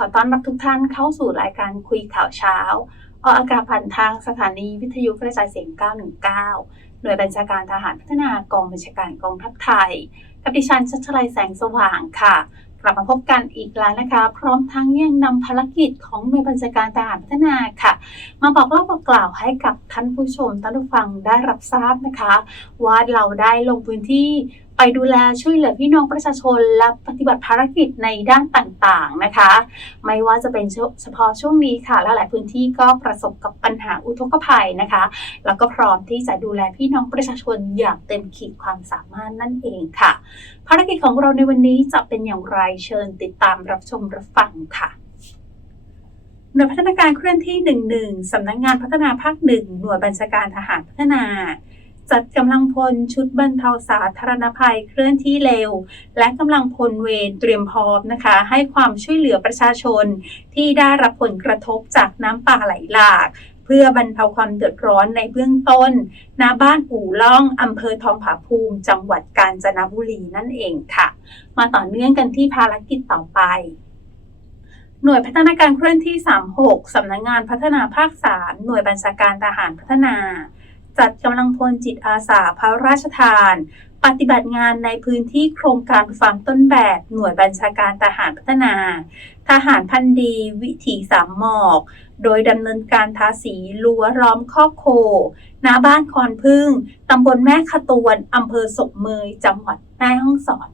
ขอต้อนรับทุกท่านเข้าสู่รายการคุยข่าวเช้า ออกอากาศผ่านทางสถานีวิทยุกระจายเสียง 919 หน่วยบัญชาการทหารพัฒนากองบัญชาการกองทัพไทย กับดิฉันชัชลัยแสงสว่างค่ะ กลับมาพบกันอีกแล้วนะคะ พร้อมทั้งยังนำภารกิจของหน่วยบัญชาการทหารพัฒนาค่ะ มาบอกเล่าบอกกล่าวให้กับท่านผู้ชมท่านผู้ฟังได้รับทราบนะคะ ว่าเราได้ลงพื้นที่ ไปดูแลช่วยเหลือพี่น้องประชาชนและปฏิบัติภารกิจในด้านต่างๆนะคะ ไม่ว่าจะเป็นเฉพาะช่วงนี้ค่ะ และหลายพื้นที่ก็ประสบกับปัญหาอุทกภัยนะคะ แล้วก็พร้อมที่จะดูแลพี่น้องประชาชนอย่างเต็มขีดความสามารถนั่นเองค่ะ ภารกิจของเราในวันนี้จะเป็นอย่างไรเชิญติดตามรับชมรับฟังค่ะหน่วยพัฒนาการเคลื่อนที่ 11 สำนักงงานพัฒนาภาคหนึ่งหน่วยบัญชาการทหารพัฒนา จัดกำลังพลชุดบรรเทาสาธารณภัยเคลื่อนที่เร็ว และกำลังพลเวรเตรียมพร้อมนะคะ ให้ความช่วยเหลือประชาชน ที่ได้รับผลกระทบจากน้ำป่าไหลหลากเพื่อบรรเทาความเดือดร้อนในเบื้องต้นณบ้านอู่ล่องอำเภอทองผาภูมิ จังหวัดกาญจนบุรีนั่นเองค่ะ มาต่อเนื่องกันที่ภารกิจต่อไป หน่วยพัฒนาการเคลื่อนที่ 36 สำนักงงานพัฒนาภาค 3 หน่วยบัญชาการทหารพัฒนา จัดกำลังพลจิตอาสาพระราชทาน ปฏิบัติงานในพื้นที่โครงการฟาร์มต้นแบบหน่วยบัญชาการทหารพัฒนา ทหารพันดี วิถีสามหมอก โดยดำเนินการทาสีรั้วล้อมครอโคหน้าบ้านคอนพึ่งตำบลแม่ขะตวนอำเภอศกเมยจังหวัดแม่ฮ่องสอน